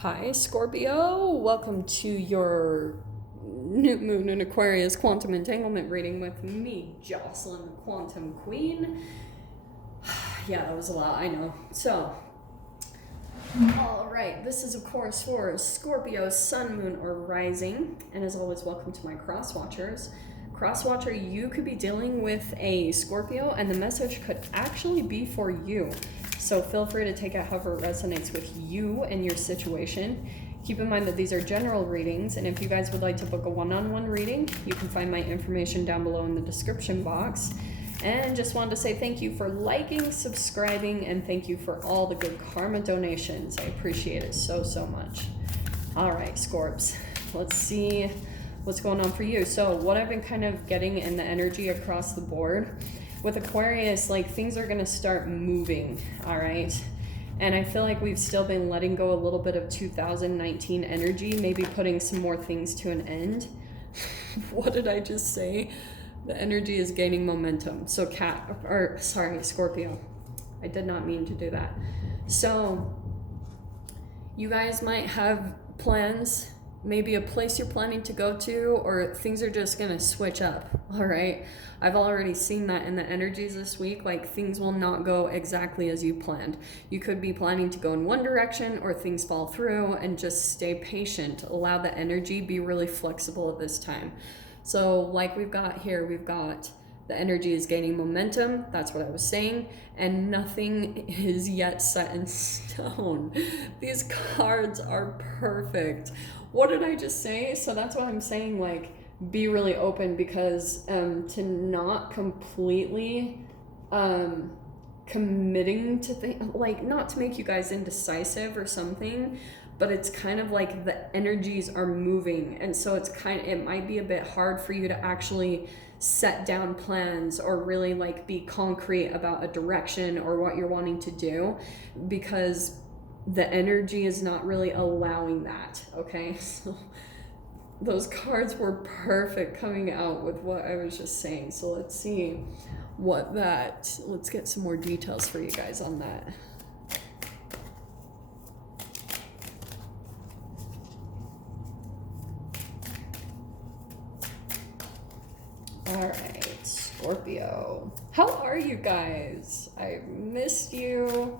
Hi, Scorpio. Welcome to your new moon in Aquarius quantum entanglement reading with me, Jocelyn, the Quantum Queen. Yeah, that was a lot, I know. So, all right, this is, of course, for Scorpio, Sun, Moon, or Rising. And as always, welcome to my cross watchers. Cross watcher, you could be dealing with a Scorpio, and the message could actually be for you. So feel free to take it however it resonates with you and your situation. Keep in mind that these are general readings, and if you guys would like to book a one-on-one reading, you can find my information down below in the description box. And just wanted to say thank you for liking, subscribing, and thank you for all the good karma donations. I appreciate it so, so much. All right, Scorps, let's see what's going on for you. So what I've been kind of getting in the energy across the board with Aquarius, like things are going to start moving, all right? And I feel like we've still been letting go a little bit of 2019 energy, maybe putting some more things to an end. What did I just say? The energy is gaining momentum. So Scorpio. I did not mean to do that. So you guys might have plans, maybe a place you're planning to go to, or things are just gonna switch up, all right? I've already seen that in the energies this week, like things will not go exactly as you planned. You could be planning to go in one direction or things fall through, and just stay patient. Allow the energy, be really flexible at this time. So like we've got here, we've got the energy is gaining momentum. That's what I was saying. And nothing is yet set in stone. These cards are perfect. What did I just say? So that's what I'm saying, like, be really open, because to not completely committing to things, like, not to make you guys indecisive or something, but it's kind of like the energies are moving, and so it might be a bit hard for you to actually set down plans or really like be concrete about a direction or what you're wanting to do, because the energy is not really allowing that, okay? So those cards were perfect coming out with what I was just saying. So let's see let's get some more details for you guys on that. All right, Scorpio. How are you guys? I missed you.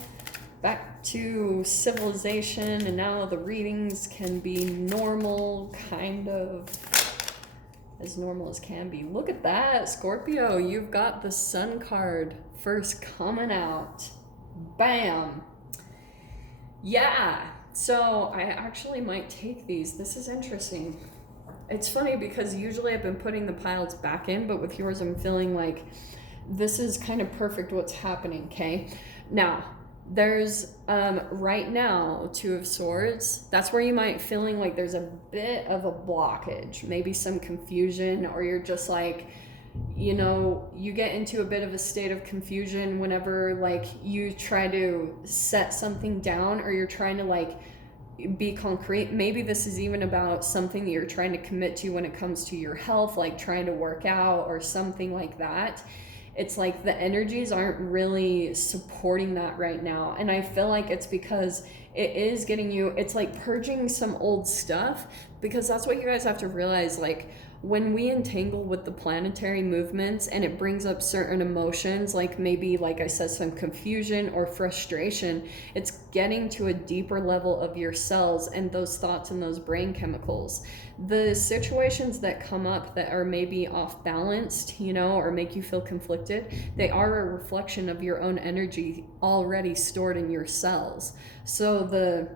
Back to civilization, and now the readings can be normal, kind of as normal as can be. Look at that, Scorpio. You've got the Sun card first coming out. Bam. Yeah. So I actually might take these. This is interesting. It's funny because usually I've been putting the piles back in, but with yours I'm feeling like this is kind of perfect what's happening, okay? Now, there's right now Two of Swords. That's where you might feeling like there's a bit of a blockage, maybe some confusion, or you're just like, you know, you get into a bit of a state of confusion whenever like you try to set something down, or you're trying to like be concrete. Maybe this is even about something that you're trying to commit to when it comes to your health, like trying to work out or something like that. It's like the energies aren't really supporting that right now. And I feel like it's because it is getting you, it's like purging some old stuff, because that's what you guys have to realize. Like when we entangle with the planetary movements and it brings up certain emotions, like maybe, like I said, some confusion or frustration, it's getting to a deeper level of your cells and those thoughts and those brain chemicals. The situations that come up that are maybe off balanced, you know, or make you feel conflicted, they are a reflection of your own energy already stored in your cells. So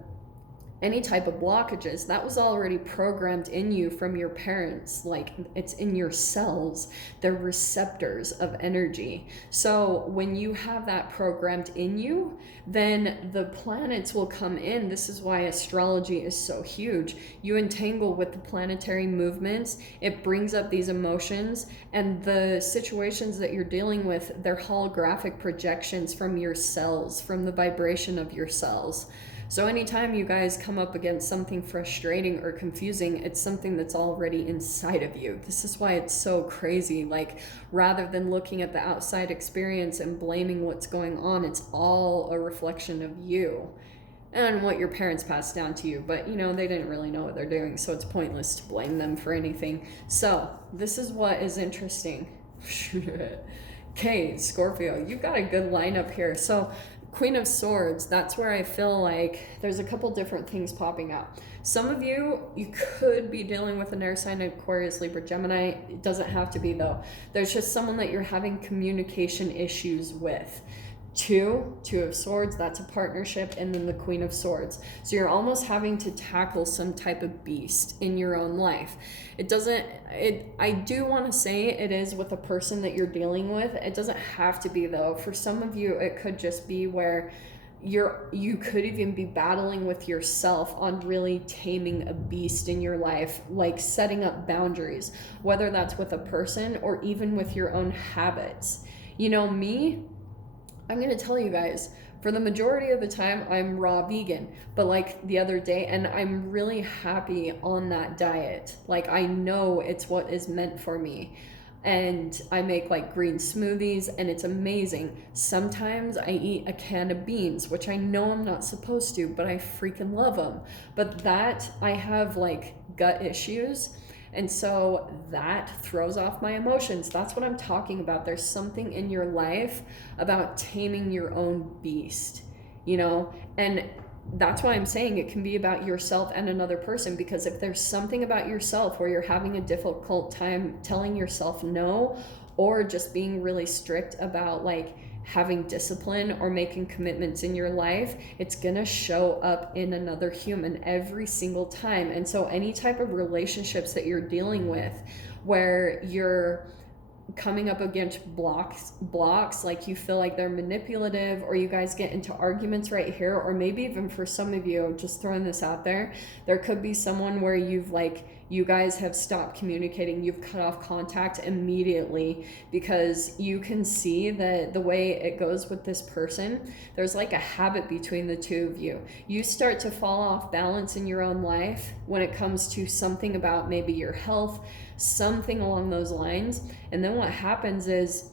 any type of blockages, that was already programmed in you from your parents. Like it's in your cells. They're receptors of energy. So when you have that programmed in you, then the planets will come in. This is why astrology is so huge. You entangle with the planetary movements, it brings up these emotions, and the situations that you're dealing with, they're holographic projections from your cells, from the vibration of your cells. So anytime you guys come up against something frustrating or confusing, it's something that's already inside of you. This is why it's so crazy. Like, rather than looking at the outside experience and blaming what's going on, it's all a reflection of you. and what your parents passed down to you, but you know, they didn't really know what they're doing, so it's pointless to blame them for anything. So this is what is interesting. Okay, Scorpio, you've got a good lineup here. So Queen of Swords, that's where I feel like there's a couple different things popping out. Some of you could be dealing with an air sign, Aquarius, Libra, Gemini. It doesn't have to be though. There's just someone that you're having communication issues with. Two of Swords, that's a partnership, and then the Queen of Swords. So you're almost having to tackle some type of beast in your own life. I do want to say it is with a person that you're dealing with. It doesn't have to be though. For some of you, it could just be where you could even be battling with yourself on really taming a beast in your life, like setting up boundaries, whether that's with a person or even with your own habits. You know, I'm going to tell you guys, for the majority of the time, I'm raw vegan. But like the other day, and I'm really happy on that diet. Like I know it's what is meant for me. And I make like green smoothies and it's amazing. Sometimes I eat a can of beans, which I know I'm not supposed to, but I freaking love them. But that, I have like gut issues. And so that throws off my emotions. That's what I'm talking about. There's something in your life about taming your own beast, you know? And that's why I'm saying it can be about yourself and another person, because if there's something about yourself where you're having a difficult time telling yourself no, or just being really strict about like having discipline or making commitments in your life, it's gonna show up in another human every single time. And so any type of relationships that you're dealing with where you're coming up against blocks, like you feel like they're manipulative, or you guys get into arguments right here, or maybe even for some of you, just throwing this out there could be someone where you guys have stopped communicating, you've cut off contact immediately, because you can see that the way it goes with this person, there's like a habit between the two of you. You start to fall off balance in your own life when it comes to something about maybe your health, something along those lines. And then what happens is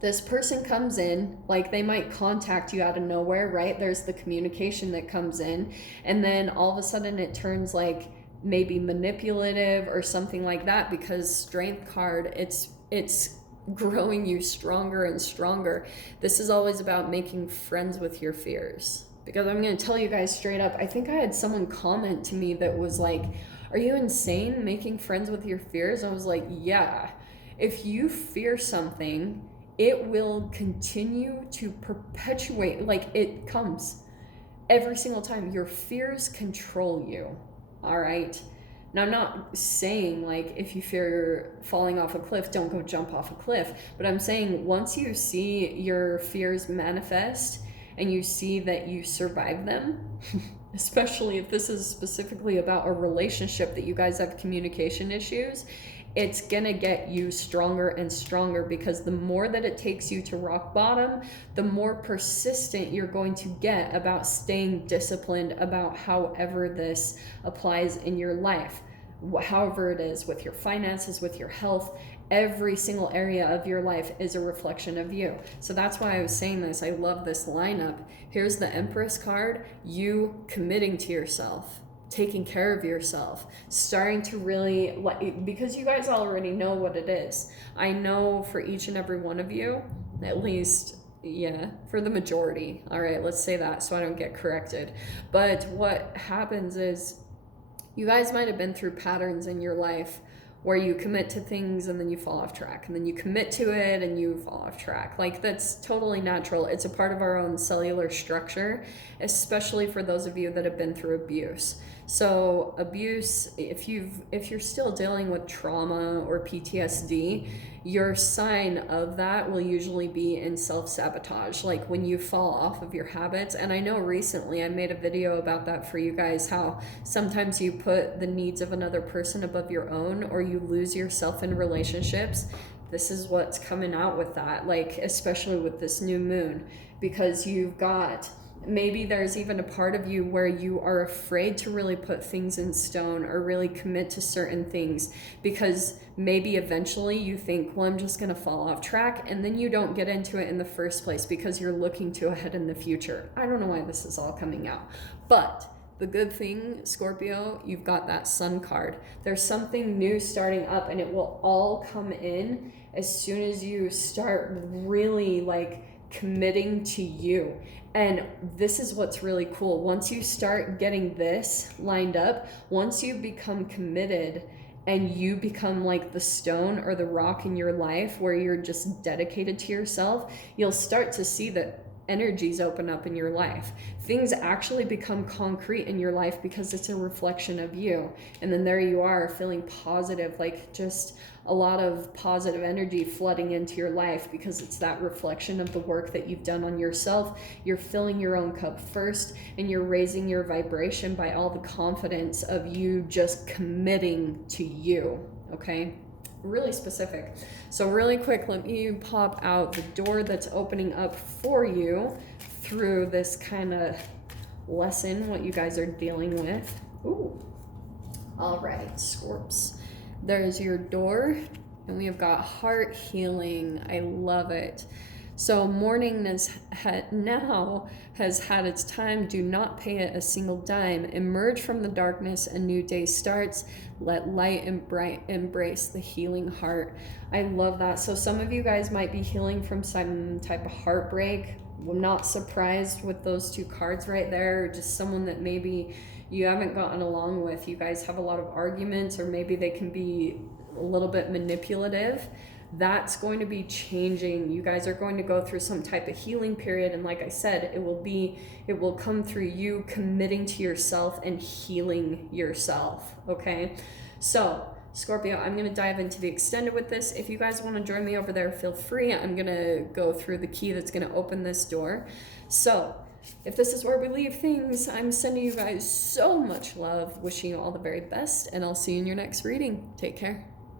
this person comes in, like they might contact you out of nowhere, right? There's the communication that comes in, and then all of a sudden it turns like maybe manipulative or something like that, because Strength card, it's growing you stronger and stronger. This is always about making friends with your fears, because I'm going to tell you guys straight up, I think I had someone comment to me that was like, are you insane making friends with your fears? I was like, yeah. If you fear something, it will continue to perpetuate, like it comes every single time. Your fears control you, all right? Now, I'm not saying like if you fear falling off a cliff, don't go jump off a cliff. But I'm saying once you see your fears manifest and you see that you survive them, especially if this is specifically about a relationship that you guys have communication issues, it's gonna get you stronger and stronger, because the more that it takes you to rock bottom, the more persistent you're going to get about staying disciplined about however this applies in your life. However it is with your finances, with your health, every single area of your life is a reflection of you. So that's why I was saying this. I love this lineup. Here's the Empress card, you committing to yourself, taking care of yourself, starting to really, because you guys already know what it is. I know for each and every one of you, at least, yeah, for the majority. All right, let's say that so I don't get corrected. But what happens is you guys might have been through patterns in your life where you commit to things and then you fall off track, and then you commit to it and you fall off track. Like, that's totally natural. It's a part of our own cellular structure, especially for those of you that have been through abuse. So abuse, if you're still dealing with trauma or PTSD, your sign of that will usually be in self-sabotage, like when you fall off of your habits. And I know recently I made a video about that for you guys, how sometimes you put the needs of another person above your own, or you lose yourself in relationships. This is what's coming out with that, like especially with this new moon, because you've got Maybe there's even a part of you where you are afraid to really put things in stone or really commit to certain things because maybe eventually you think, well, I'm just going to fall off track, and then you don't get into it in the first place because you're looking too ahead in the future. I don't know why this is all coming out, but the good thing, Scorpio, you've got that Sun card. There's something new starting up, and it will all come in as soon as you start really like committing to you. And this is what's really cool. Once you start getting this lined up, once you become committed and you become like the stone or the rock in your life where you're just dedicated to yourself, you'll start to see that energies open up in your life. Things actually become concrete in your life because it's a reflection of you. And then there you are feeling positive, like just a lot of positive energy flooding into your life because it's that reflection of the work that you've done on yourself. You're filling your own cup first, and you're raising your vibration by all the confidence of you just committing to you, okay? Really specific. So really quick, let me pop out the door that's opening up for you through this kind of lesson, what you guys are dealing with. Ooh. All right, Scorps. There's your door, and we have got heart healing. I love it. So morning now has had its time. Do not pay it a single dime. Emerge from the darkness. A new day starts. Let light and bright embrace the healing heart. I love that. So some of you guys might be healing from some type of heartbreak. I'm not surprised with those two cards right there. Or just someone that maybe you haven't gotten along with. You guys have a lot of arguments, or maybe they can be a little bit manipulative. That's going to be changing. You guys are going to go through some type of healing period, and like I said, it will come through you committing to yourself and healing yourself, okay? So Scorpio, I'm going to dive into the extended with this. If you guys want to join me over there, feel free. I'm going to go through the key that's going to open this door. So if this is where we leave things, I'm sending you guys so much love, wishing you all the very best, and I'll see you in your next reading. Take care.